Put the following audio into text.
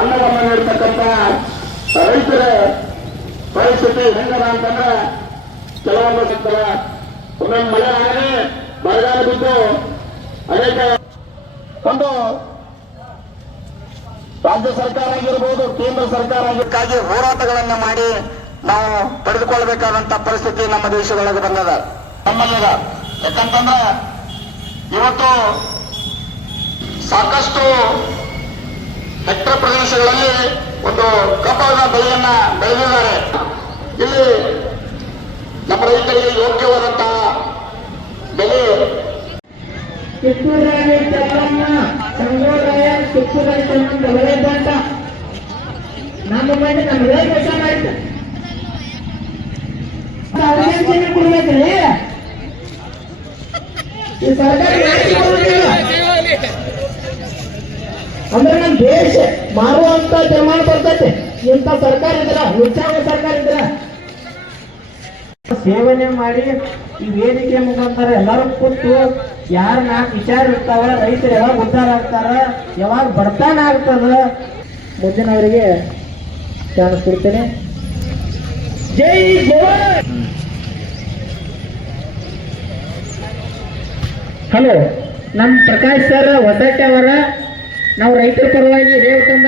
ಅನ್ನವನ್ನು ನೀಡ್ತಕ್ಕಂಥ ರೈತರ ಪರಿಸ್ಥಿತಿ ಹೆಂಗದ ಅಂತಂದ್ರೆ ಕೆಲವೊಂದು ಸಿಗ್ತಾರ ಒಮ್ಮೊಮ್ಮೆ ಮಳೆ ಆಗಿ ಬರಗಾಲ ಬಿದ್ದು ಅನೇಕ ಒಂದು ರಾಜ್ಯ ಸರ್ಕಾರ ಆಗಿರ್ಬೋದು ಕೇಂದ್ರ ಸರ್ಕಾರ ಆಗಿರ್ಕಾಗಿ ಹೋರಾಟಗಳನ್ನ ಮಾಡಿ ನಾವು ಪಡೆದುಕೊಳ್ಳಬೇಕಾದಂತ ಪರಿಸ್ಥಿತಿ ನಮ್ಮ ದೇಶದೊಳಗೆ ಬಂದದ ನಮ್ಮಲ್ಲದ. ಯಾಕಂತಂದ್ರೆ ಇವತ್ತು ಸಾಕಷ್ಟು ಹೆಕ್ಟರ್ ಪ್ರದೇಶಗಳಲ್ಲಿ ಒಂದು ಕಬ್ಬದ ಬೆಳೆಯನ್ನ ಬೆಳೆದಿದ್ದಾರೆ. ಇಲ್ಲಿ ನಮ್ಮ ರೈತರಿಗೆ ಯೋಗ್ಯವಾದಂತಹ ಬೆಲೆ ಕಿತ್ತೂರಾಣಿ ಚೆನ್ನಮ್ಮ ಸಂಗೋರಾಯ ಕಿತ್ತೂರಾಣಿ ಚೆನ್ನಮ್ಮ ಬೆಳೆದ ಅಂತ ನಮ್ಮ ಮನೆ ನಮ್ಮ ರೈತ ಕೆಲಸ ಮಾಡಿದ್ದ ಕೊಡ್ಬೇಕ್ರಿ. ಈ ಸರ್ಕಾರ ಅಂದ್ರೆ ನಮ್ಮ ದೇಶ ಮಾರುವಂತ ತೀರ್ಮಾನ ಬರ್ತೈತೆ. ಇಂಥ ಸರ್ಕಾರ ಇದ್ರ ಉತ್ಸಾಹ ಸರ್ಕಾರ ಇದ್ರ ಸೇವನೆ ಮಾಡಿ ಈ ವೇದಿಕೆ ಮುಖಾಂತರ ಎಲ್ಲರೂ ಕೂತು ಯಾರ ನಾಲ್ಕು ವಿಚಾರ ಇರ್ತಾವ, ರೈತರು ಯಾವಾಗ ಉದ್ಧಾರ ಆಗ್ತಾರ, ಯಾವಾಗ ಬಡತನ ಆಗ್ತದ, ಮುಂದಿನವರಿಗೆ ಚಾನ್ಸ್ ಕೊಡ್ತೇನೆ. ಜೈ ಜವಾನ್. ಹಲೋ, ನಮ್ಮ ಪ್ರಕಾಶ್ ಸರ್ ಹೊಸಟ್ಟಿ ಅವರ ನಾವು ರೈತರ ಪರವಾಗಿ ರೇವತಂದ